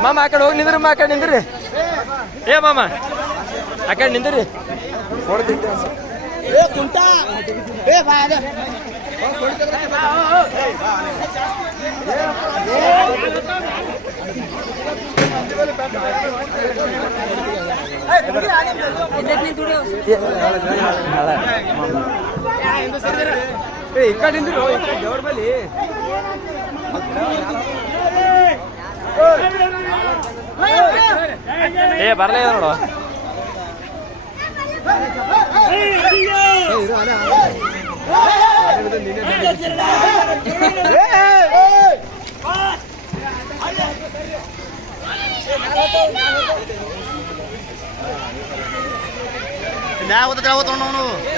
Mama akan hoki nindir ma akan nindir ya mama akan nindir ya Hei, ini ada yang ಈ ಕಡೆಯಿಂದ ದೇವ್ರ ಬಲಿ ಏ ಬರ್ಲೇ ನೋಡು ನಾವು ಓದಿದ್ರೆ